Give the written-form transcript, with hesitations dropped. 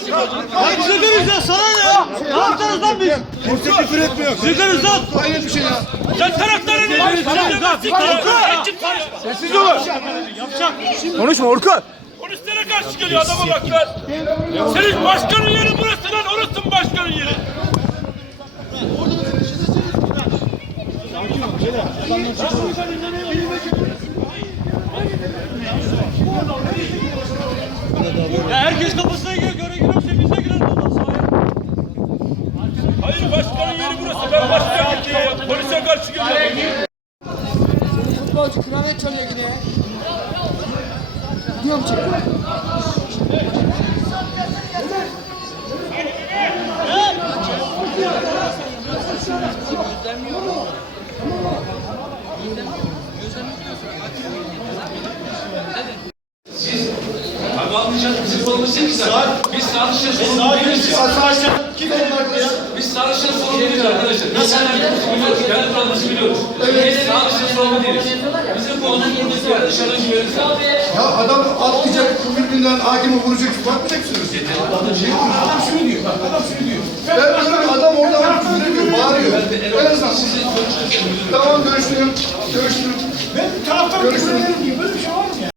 Lan çıkarız ya sana ne? Ne yapacağız lan biz? Kimse küfür etmiyor. Çıkarız lan. Hayret bir şey ya. Sen taraftarın ne? Sessiz olun. Yapacak. Konuşma Orkun. Polislere karşı geliyor adama bak lan. Senin başkanın yeri burası lan. Orası başkanın yeri. Ya herkes kafasına göre giriyorsa biz de girelim ondan sonra. Hayır başkanın yeri burası. Ben başkanım diye polise karşı geliyorum. Futbolcu kıramet çalıyor yine ya. Gidiyor mu çek? Abi anlayacağız. Bizim sorumuz değil ki zaten. Biz sarışın sorumlu değiliz. Kim onlar ya? Biz sarışın sorumlu değiliz arkadaşlar. Biz kendimizi biliyoruz. Kendi kuralımızı biliyoruz. Biz sarışın sorumlu değiliz. Bizim konumuz burada bir yere dışarıdan güveniyoruz. Ya adam atlayacak, birbirinden hakimi vuracak. Bakmayacaksınız. Adam şunu diyor. Adam şunu diyor. Ben diyorum adam orada küfür ediyor.